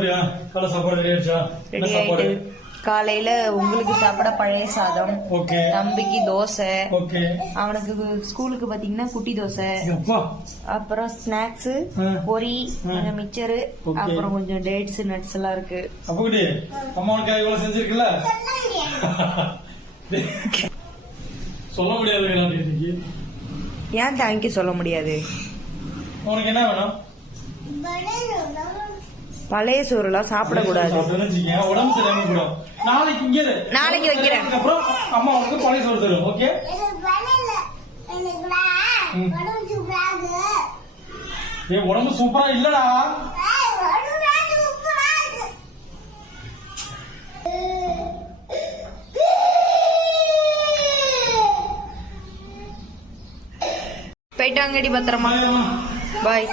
சாப்பிடுறியா? காலை சாப்பாடு ரெடி ஆயிடுச்சா? என்ன சாப்பாடு? காலையில உங்களுக்கு சாப்பிட பழைய சாதம், தம்பிக்கு தோசை, அவனுக்கு ஸ்கூலுக்கு பாத்தீங்கன்னா குட்டி தோசை, அப்புறம் ஸ்நாக்ஸ், பொரி, கொஞ்சம் மிச்சரு, அப்புறம் கொஞ்சம் டேட்ஸ் நட்ஸ் எல்லாம் இருக்கு. சொல்ல முடியாது. ஏன் தேங்க்யூ சொல்ல முடியாது? உனக்கு என்ன வேணும்? பழைய சோறுலாம் சாப்பிடக்கூடாது. உடம்பு சரியாம போடும். நாளைக்கு வைக்கிறேன். அப்புறம் அம்மா உனக்கு பழைய சோறு தரும். ஓகே? உடம்பு சூப்பரா இல்லடா. போயிட்டாங்கடி பத்திரமா. பாய்.